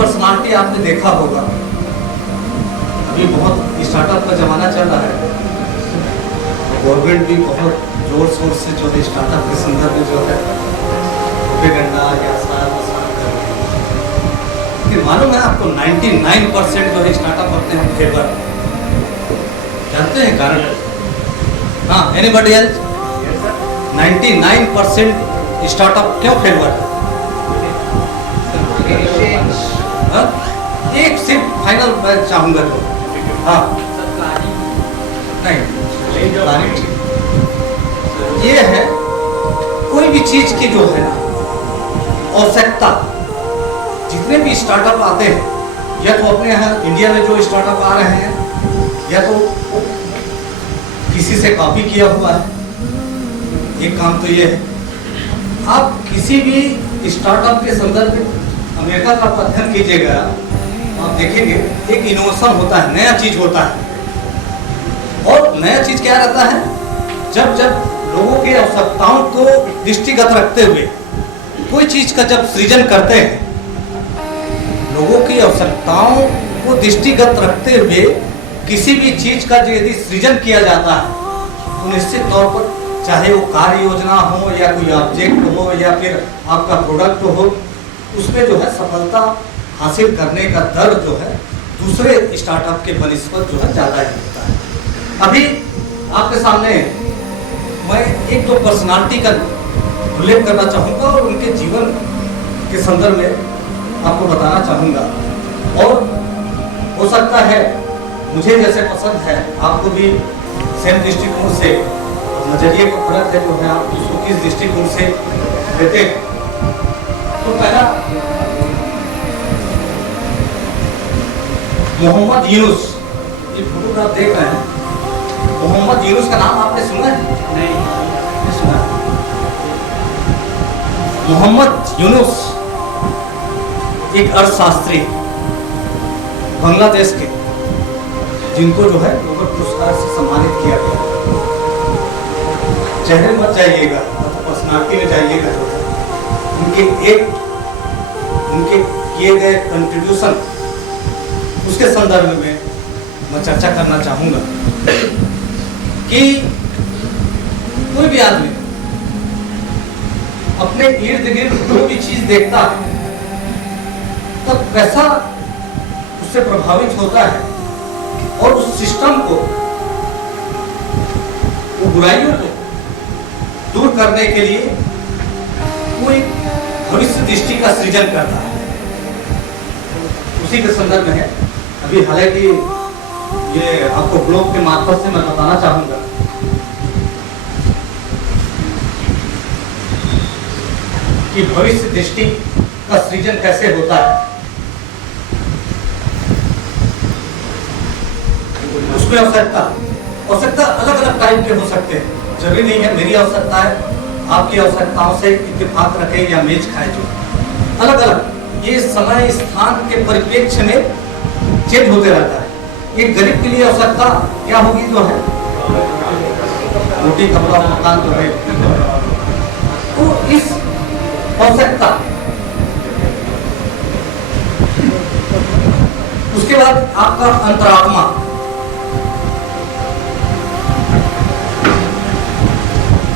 Personality आपने देखा होगा, अभी बहुत स्टार्टअप का जमाना चल रहा है, गवर्नमेंट भी बहुत जोर शोर से जो है स्टार्टअप के संदर्भ में जो है प्रोपेगेंडा या सारा कर रही है। लेकिन मालूम है आपको 99% जो है स्टार्टअप अपने हम फेवर जानते हैं कारण? हाँ, एनीबॉडी एल्स? 99% स्टार्टअप क्यों फेवर है? एक सिर्फ फाइनल मैं चाहूंगा तो हाँ नहीं, ये है कोई भी चीज की जो है ना आवश्यकता, जितने भी स्टार्टअप आते हैं या तो अपने यहाँ इंडिया में जो स्टार्टअप आ रहे हैं या तो किसी से कॉपी किया हुआ है। एक काम तो ये है, आप किसी भी स्टार्टअप के संदर्भ में अमेरिका का अध्ययन कीजिएगा, आप देखेंगे एक इनोवेशन होता है, नया चीज होता है। और नया चीज क्या रहता है? जब जब लोगों की आवश्यकताओं को दृष्टिगत रखते हुए कोई चीज का जब सृजन करते हैं, लोगों की आवश्यकताओं को दृष्टिगत रखते हुए किसी भी चीज का यदि सृजन किया जाता है तो निश्चित तौर पर चाहे वो कार्य योजना हो या कोई ऑब्जेक्ट हो या फिर आपका प्रोडक्ट हो, उसमें जो है सफलता हासिल करने का दर जो है दूसरे स्टार्टअप के बनिस्बत जो है ज़्यादा ही होता है। अभी आपके सामने मैं एक दो पर्सनालिटी का उल्लेख करना चाहूँगा और उनके जीवन के संदर्भ में आपको बताना चाहूँगा। और हो सकता है मुझे जैसे पसंद है आपको भी सेम दृष्टिकोण से, नजरिए का फर्क है जो है आप उसको किस दृष्टिकोण से देते हैं। तो पहला मोहम्मद यूनुस, ये फोटोग्राफ देख रहे हैं, मोहम्मद यूनुस का नाम आपने सुना है? नहीं सुना। मोहम्मद यूनुस एक अर्थशास्त्री बांग्लादेश के, जिनको जो है नोबेल पुरस्कार से सम्मानित किया गया। चेहरे मत जाइएगा, पर्सनालिटी में जाइएगा। जो है उनके किए गए कंट्रीब्यूशन, उसके संदर्भ में मैं चर्चा करना चाहूँगा कि कोई भी आदमी अपने इर्द गिर्द कोई भी चीज देखता है तो कैसा उससे प्रभावित होता है और उस सिस्टम को, वो बुराइयों को दूर करने के लिए कोई भविष्य दृष्टि का सृजन करता है। उसी के संदर्भ में है। अभी हालांकि ये आपको ब्लॉग के मार्फत से मैं बताना चाहूंगा कि भविष्य दृष्टि का सृजन कैसे होता है। उसमें आवश्यकता अलग अलग टाइप के हो सकते हैं। जरूरी नहीं है मेरी आवश्यकता है आपकी आवश्यकताओं से इत्तेफाक रखे या मेज खाए, जो अलग अलग ये समय स्थान के परिप्रेक्ष्य में चेंज होते रहता है। एक गरीब के लिए आवश्यकता क्या होगी? जो है रोटी कपड़ा मकान जो है। तो इस आवश्यकता, उसके बाद आपका अंतरात्मा,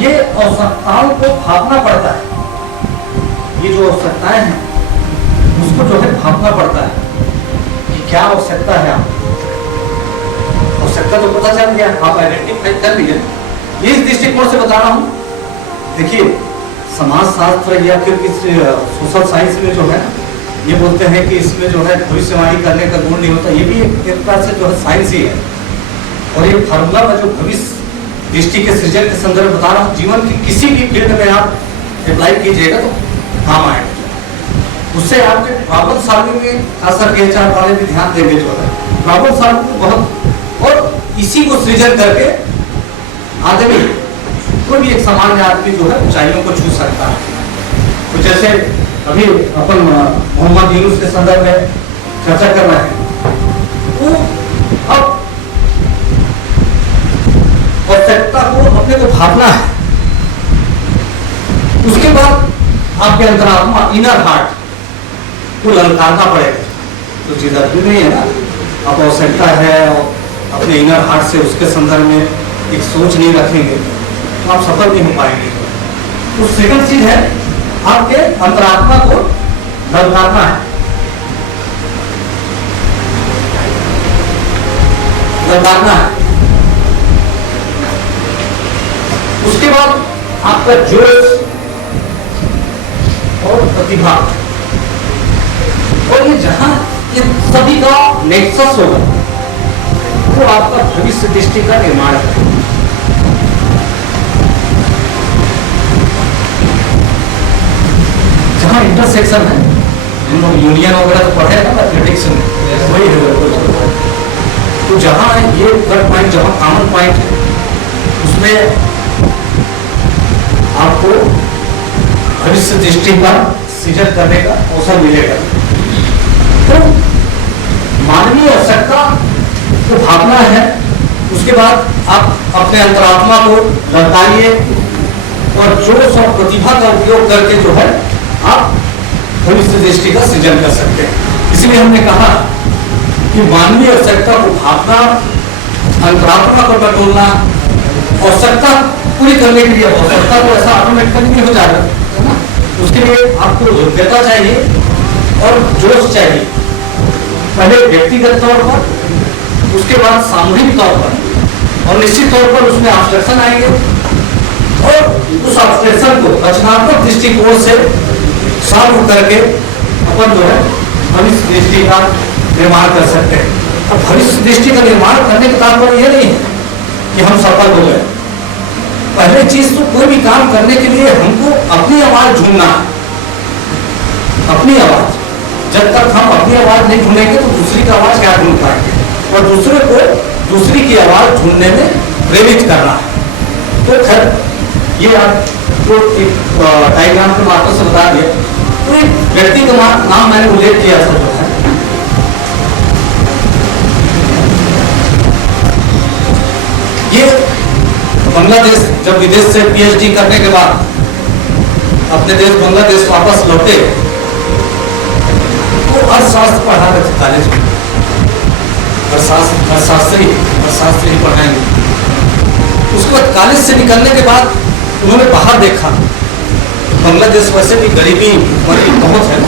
ये आवश्यकताओं को भापना पड़ता है। ये जो आवश्यकताएं हैं उसको जो है भापना पड़ता है कि क्या आवश्यकता है। आप आवश्यकता तो पता चल गया, आप आइडेंटिफाई कर लिए। ये इस दृष्टिकोण से बता रहा हूँ। देखिए समाजशास्त्र या फिर सोशल साइंस में जो है ये बोलते हैं कि इसमें जो है भविष्यवाणी करने का गुण नहीं होता। ये भी एक तरह से जो है साइंस ही है। और ये फार्मूला का जो भविष्य दृष्टि के सृजन के संदर्भ बता रहा हूँ, जीवन की किसी भी फील्ड में आप अप्लाई कीजिएगा तो काम आएगा। उससे आपके प्रॉब्लम सॉल्विंग में खास करके HR वाले भी ध्यान देंगे। जो है प्रॉब्लम सॉल्विंग बहुत, और इसी को सृजन करके आदमी, कोई भी एक सामान्य आदमी जो है ऊंचाइयों को छू सकता है। तो जैसे अभी अपन मोहम्मद यूनुस के संदर्भ में चर्चा कर रहे हैं, तो अब आवश्यकता को अपने को भावना है। उसके बाद आपके अंतरात्मा, इनर हार्ट को ललकारना पड़ेगा। तो चीज़ अभी नहीं है ना। अब आवश्यकता है और अपने इनर हार्ट से उसके संदर्भ में एक सोच नहीं रखेंगे तो आप सफल नहीं हो पाएंगे। तो सेकंड चीज है आपके अंतरात्मा को ललकारना है, ललकारना है। उसके बाद आपका जोश और प्रतिभा, और ये जहां ये सभी का नेक्सस होगा वो आपका भविष्य दृष्टि का निर्माण है। जहां इंटरसेक्शन है, हम लोग यूनियन वगैरह तो पढ़े ना मैथमेटिक्स में, वही है। तो जहां ये कट पॉइंट, जहां कॉमन पॉइंट है, उसमें आपको भविष्य दृष्टि का सृजन करने का अवसर मिलेगा। तो मानवीय आवश्यकता को भावना है। उसके बाद आप अपने अंतरात्मा को ललकारिए और जोश और प्रतिभा का उपयोग करके जो है आप भविष्य दृष्टि का सृजन कर सकते हैं। इसलिए हमने कहा कि मानवीय आवश्यकता को भावना, अंतरात्मा को टटोलना, आवश्यकता पूरी करने के लिए, आवश्यकता को ऐसा ऑटोमेटिकली नहीं हो जाएगा, है ना। उसके लिए आपको योग्यता चाहिए और जोश चाहिए, पहले व्यक्तिगत तौर पर, उसके बाद सामूहिक तौर पर, और निश्चित तौर पर उसमें ऑब्स्ट्रक्शन आएंगे और उस ऑब्स्ट्रक्शन को रचनात्मक दृष्टिकोण से सॉल्व करके अपन जो है भविष्य दृष्टि का निर्माण कर सकते हैं। और भविष्य दृष्टि का निर्माण करने का तात्पर्य यह नहीं है कि हम सफल हो गए। पहले चीज तो कोई भी काम करने के लिए हमको अपनी आवाज ढूंढना है, अपनी आवाज। जब तक हम अपनी आवाज नहीं ढूंढेंगे तो दूसरी की आवाज क्या ढूंढ पाएंगे, और दूसरे को दूसरी की आवाज ढूंढने में प्रेरित करना है। तो खैर ये आपको एक डायग्राम के माध्यम से बता दिया। तो एक व्यक्ति का नाम मैंने उल्लेख किया था, जो है ये बांग्लादेश, जब विदेश से पीएचडी करने के बाद अपने देश बांग्लादेश वापस लौटे तो अर्थशास्त्र पढ़ा रहे थे कॉलेज में, अर्थशास्त्री पढ़ाएंगे। उसके बाद कॉलेज से निकलने के बाद उन्होंने बाहर देखा, बांग्लादेश वैसे भी गरीबी की बहुत है,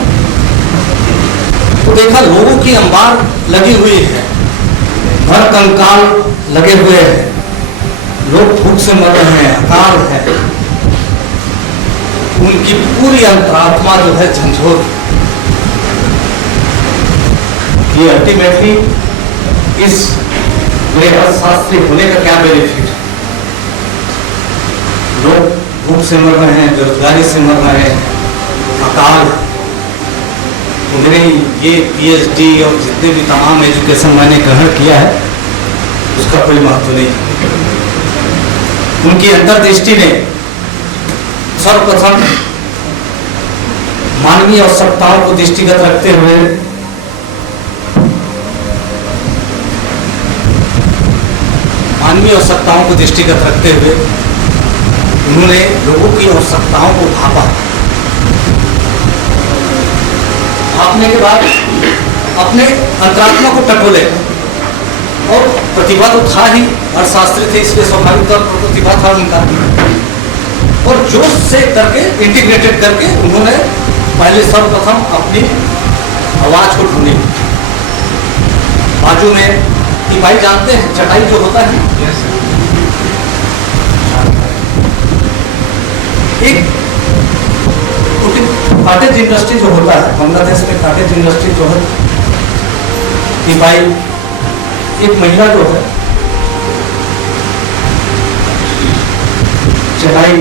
तो देखा लोगों की अंबार लगी हुई है, घर कंकाल लगे हुए हैं, लोग भूख से मर रहे हैं, अकाल है, उनकी पूरी अंतरात्मा जो है झंझोर। ये अल्टीमेटली इस मेरे अर्थशास्त्री होने का क्या बेनिफिट है? लोग भूख से मर रहे हैं, बेरोजगारी से मर रहे हैं, अकाल। तो मेरे ये पीएचडी और जितने भी तमाम एजुकेशन मैंने ग्रहण किया है उसका कोई महत्व नहीं। उनकी अंतर्दृष्टि ने सर्वप्रथम मानवीय आवश्यकताओं को दृष्टिगत रखते हुए उन्होंने लोगों की आवश्यकताओं को भापा। भापने के बाद अपने अंतरात्मा को टटोले, और प्रतिभा तो था ही, अर्थशास्त्री थे इसलिए स्वाभाविक तौर पर प्रतिभा था उनका, और जोश से करके इंटीग्रेटेड करके उन्होंने पहले सर्वप्रथम अपनी आवाज को ढूंढी। बाजू में भाई जानते हैं चटाई जो होता है, एक कॉटेज इंडस्ट्री जो होता है बांग्लादेश में, कॉटेज इंडस्ट्री जो है, भाई एक महिला जो है चटाई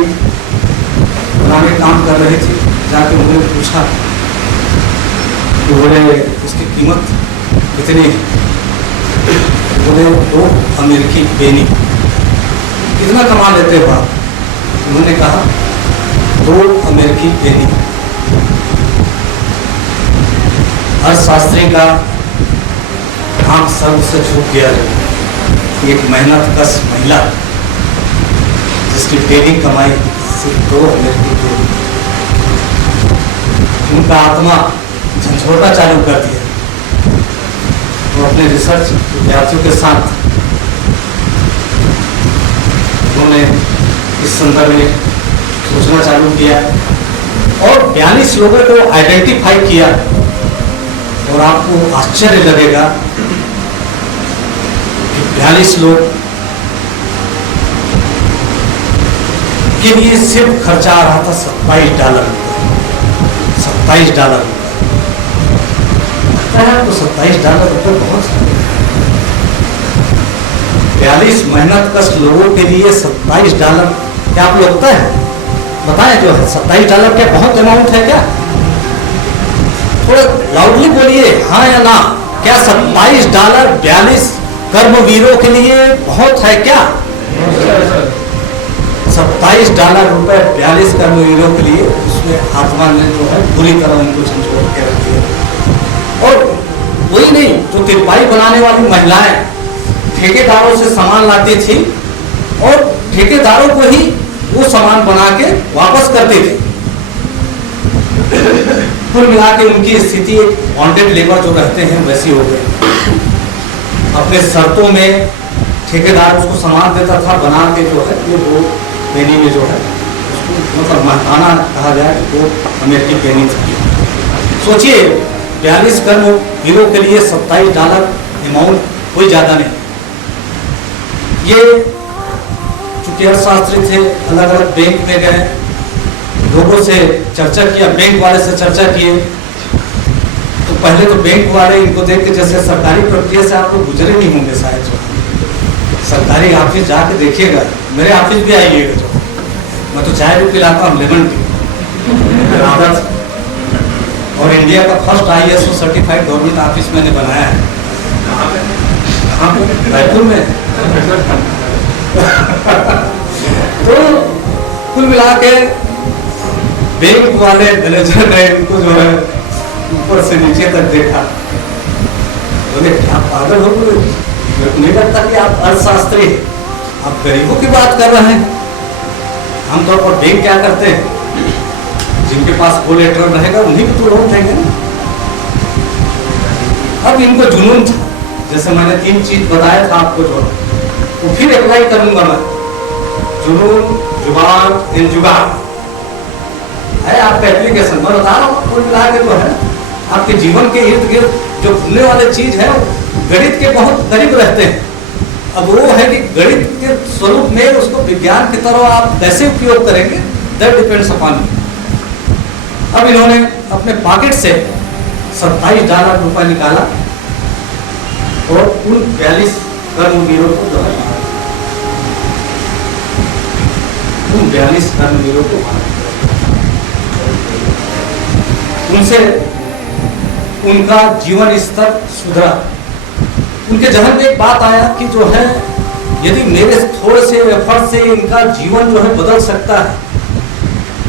बनाने काम कर रही थी, जाके उन्होंने पूछा कि बोले इसकी कीमत कितनी है? बोले 2 अमेरिकी पेनी। कितना कमा लेते हो आप? उन्होंने कहा 2 अमेरिकी पेनी। अर्थशास्त्री का आंख सर्व से झुक गया। एक मेहनत कश महिला जिसकी डेली कमाई सिर्फ 2 अमेरिकी पेनी, उनका आत्मा झंझोड़ना चालू कर दिया। तो अपने रिसर्च विद्यार्थियों के साथ उन्होंने इस संदर्भ में सोचना चालू किया और 42 लोगों को आइडेंटिफाई किया। और आपको आश्चर्य लगेगा कि 42 लोग के लिए सिर्फ खर्चा आ रहा था $27। $27 तो $27 बहुत सारे। 42 मेहनत कश लोगों के लिए $27 क्या आपको लगता है? बताएं जो है $27 क्या बहुत अमाउंट है क्या? थोड़ा लाउडली बोलिए हाँ या ना। क्या $27 42 कर्मवीरों के लिए बहुत है क्या? $27 रुपए 42 कर्मवीरों के लिए, उसमें आत्मा ने जो है पूरी तरह उनको झंझोड़ के रख दिया। और वही नहीं, जो तिरपाई बनाने वाली महिलाएं ठेकेदारों से सामान लाती थी और ठेकेदारों को ही वो सामान बना के वापस करते थे। कुल मिला के उनकी स्थिति एक बॉन्डेड लेबर जो रहते हैं वैसी हो गई। अपने शर्तों में ठेकेदार उसको सामान देता था बना के, जो है ये वो पेनी में जो है उसको मतलब महकाना कहा जाए तो अमेरिकी पेनी थी। सोचिए 42 कर्म हीरो के लिए $27 अमाउंट कोई ज़्यादा नहीं। ये चूंकि अर्थशास्त्री थे, अलग अलग बैंक में गए, लोगों से चर्चा किया, बैंक वाले से चर्चा किए। तो पहले तो बैंक वाले इनको देख के, जैसे सरकारी प्रक्रिया से आप लोग गुजरे नहीं होंगे शायद, जो सरकारी ऑफिस जाके देखिएगा, मेरे ऑफिस भी आइएगा। जो मैं तो चाय भी पिलाता हूँ, लेमन टी आदत। और इंडिया का first ISO certified government office मैंने बनाया है। कहाँ पे? रायपुर में। तो कुल मिला के बैंक वाले मैनेजर ने इनको जो है ऊपर से नीचे तक देखा, बोले क्या पागल हो गए? मेरे को नहीं लगता कि आप अर्थशास्त्री हैं, आप गरीबों की बात कर रहे हैं। आमतौर पर बैंक क्या करते हैं, जिनके पास कोलेटरल रहेगा उन्हीं को तो लोन देंगे ना। अब इनको जुनून था, जैसे मैंने 3 चीज बताया था आपको, जो तो फिर अप्लाई करूंगा मैं। जुनून, जुबान, जुगाड़ है आपका एप्लीकेशन। मैं बता रहा हूँ कुल मिला के जो है आपके जीवन के इर्द गिर्द जो घूमने वाले चीज है गणित के बहुत करीब रहते हैं। अब वो है कि गणित के स्वरूप में उसको विज्ञान की तरह आप कैसे उपयोग करेंगे, दैट डिपेंड्स अपॉन यू। अब इन्होंने अपने पॉकेट से $27 रुपए निकाला और उन 42 कर्मवीरों को जो है उन 42 कर्मवीरों को उनसे उनका जीवन स्तर सुधरा। उनके जहन में एक बात आया कि जो है यदि मेरे थोड़े से एफर्ट से इनका जीवन जो है बदल सकता है,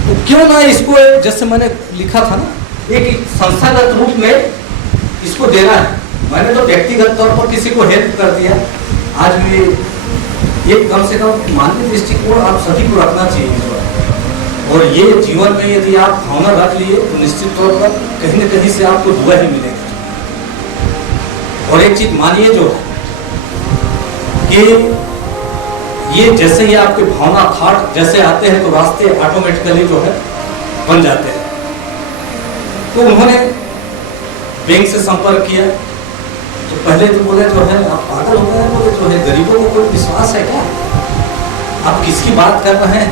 तो क्यों ना इसको, जैसे मैंने लिखा था ना, एक संस्थागत रूप में इसको देना है। मैंने तो व्यक्तिगत तौर पर किसी को हेल्प कर दिया। आज भी एक कम से कम मानवीय दृष्टिकोण आप सभी को रखना चाहिए। और ये जीवन में यदि आप भावना रख लिए तो निश्चित तौर पर कहीं न कहीं से आपको दुआ ही मिलेगा। और एक चीज मानिए जो कि ये जैसे ही आपके भावना थाट जैसे आते हैं तो रास्ते ऑटोमेटिकली जो है बन जाते हैं। तो उन्होंने बैंक से संपर्क किया तो पहले तो बोले जो है आप पागल हो गए, बोले जो है गरीबों को कोई विश्वास है क्या, आप किसकी बात कर रहे हैं।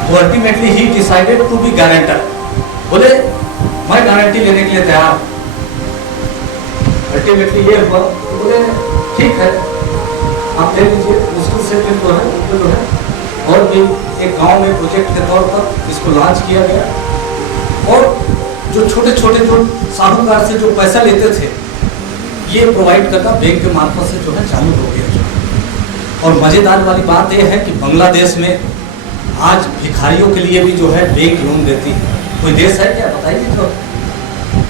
तो ultimately he decided to be guarantor. बोले मैं गारंटी लेने के लिए तैयार। अल्टीमेटली ये हुआ तो बोले ठीक है आप ले लीजिए। मुश्किल से फिर जो है और भी एक गांव में प्रोजेक्ट के तौर पर इसको लॉन्च किया गया। और जो छोटे छोटे जो साहूकार से जो पैसा लेते थे ये प्रोवाइड करना बैंक के मार्फत से जो है चालू हो गया। और मजेदार वाली बात यह है कि बांग्लादेश में आज भिखारियों के लिए भी जो है बैंक लोन देती है। कोई देश है क्या बताइए जो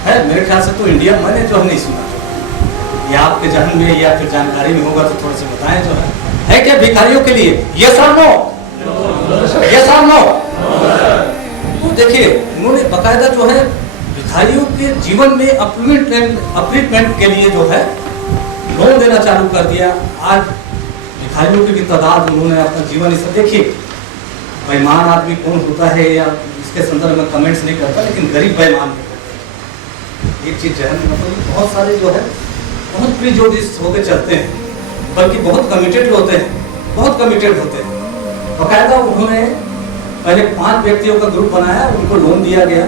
है? मेरे ख्याल से तो इंडिया, मैंने जो है नहीं सुना। या आपके जहन में या फिर जानकारी में होगा तो थोड़ा सा बताएं जो है क्या भिखारियों के लिए? यस और नो? यस और नो? तो देखिए उन्होंने बाकायदा जो है भिखारियों के जीवन में अपलिफ्टमेंट के लिए जो है लोन देना चालू कर दिया। आज भिखारियों की भी तादाद उन्होंने अपना जीवन इसे देखिए, बेईमान आदमी कौन होता है या इसके संदर्भ में कमेंट्स नहीं करता, लेकिन गरीब बेईमान नहीं करते। एक चीज जहन में मतलब बहुत सारे जो है बहुत प्रिजुडिस होकर चलते हैं, बल्कि बहुत कमिटेड होते हैं, बहुत कमिटेड होते हैं। बाकायदा उन्होंने पहले 5 व्यक्तियों का ग्रुप बनाया, उनको लोन दिया गया,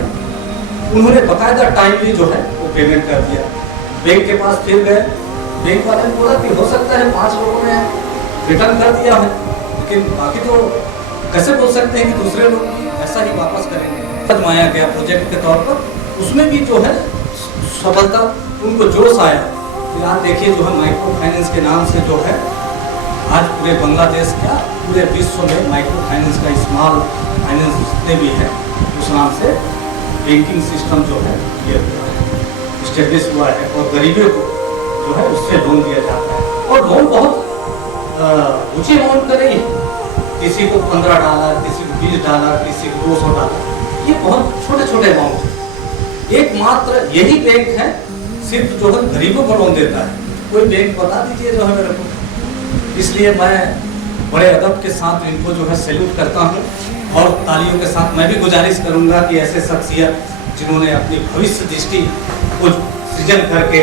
उन्होंने बाकायदा टाइमली जो है वो पेमेंट कर दिया। बैंक के पास फिर गए, बैंक वाले ने बोला कि हो सकता है 5 लोगों ने रिटर्न कर दिया है, लेकिन बाकी तो कैसे बोल सकते हैं कि दूसरे लोग ऐसा ही वापस करेंगे। आजमाया गया प्रोजेक्ट के तौर पर, उसमें भी जो है सफलता, उनको जोश आया। फिर आप देखिए जो है माइक्रो फाइनेंस के नाम से जो है आज पूरे बांग्लादेश का, पूरे विश्व में माइक्रो फाइनेंस का, स्मॉल फाइनेंस जितने भी है उस नाम से बैंकिंग सिस्टम जो है ये इस्टेब्लिश हुआ है, और गरीबों को जो है उससे लोन दिया जाता है। और लोन बहुत ऊंचे अमाउंट का नहीं है, किसी को $15, किसी को $20, किसी को $200, ये बहुत छोटे छोटे अमाउंट है। एकमात्र यही बैंक है सिर्फ जो है गरीबों को लोन देता है। कोई बैंक बता दीजिए जो है मेरे को। इसलिए मैं बड़े अदब के साथ इनको जो है सैल्यूट करता हूँ, और तालियों के साथ मैं भी गुजारिश करूँगा कि ऐसे शख्सियत जिन्होंने अपनी भविष्य दृष्टि को सृजन करके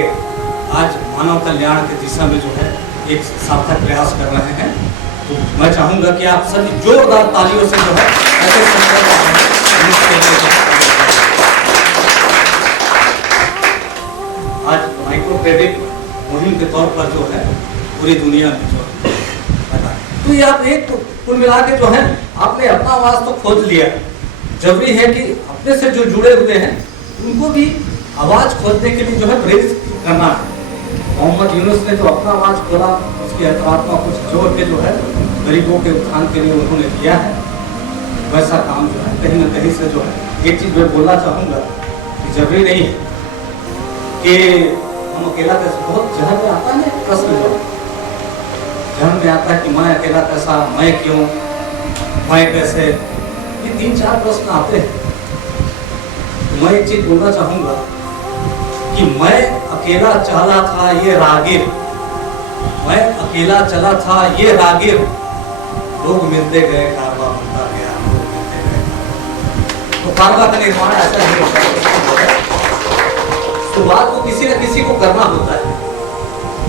आज मानव कल्याण की दिशा में जो है एक सार्थक प्रयास कर रहे हैं, तो मैं चाहूँगा कि आप सभी जोरदार तालियों से जो है ऐसे आज माइक्रो क्रेडिट मुहिम के तौर पर जो है पूरी दुनिया में जो है, तो ये आप एक कुल मिला के जो है आपने अपना आवाज तो खोज लिया। जरूरी है कि अपने से जो जुड़े हुए हैं उनको भी आवाज खोजने के लिए जो है प्रेरित करना है। मोहम्मद यूनुस ने जो अपना आवाज खोला, उसकी अंतरात्मा कुछ जोड़ के जो है गरीबों के उत्थान के लिए उन्होंने किया है, वैसा काम जो है कहीं ना कहीं से जो है। एक चीज मैं बोलना चाहूँगा कि जरूरी नहीं है कि हम अकेला कैसे, बहुत जहन में आता है प्रश्न, जो जहन में आता है कि मैं अकेला कैसा, मैं क्यों, मैं कैसे, ये 3-4 प्रश्न आते हैं। तो मैं एक चीज बोलना चाहूँगा कि मैं अकेला चला था ये रागिर, मैं अकेला चला था ये रागिर, लोग मिलते गए, कारवा बनता गया, लोग मिलते गए। तो कारवा का निर्माण ऐसा ही होता है, शुरुआत को किसी न किसी को करना होता है,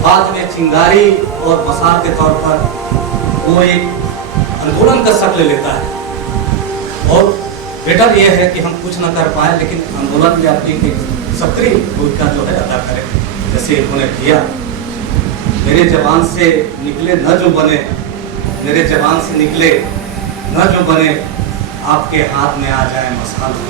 बाद में चिंगारी और मसाल के तौर पर वो एक आंदोलन का शक्ल लेता है। और बेटर यह है कि हम कुछ न कर पाए, लेकिन आंदोलन में अपनी सक्रिय भूमिका जो है अदा करें, जैसे उन्होंने किया। मेरे जवान से निकले न जो बने, मेरे जवान से निकले न जो बने, आपके हाथ में आ जाए मसाल।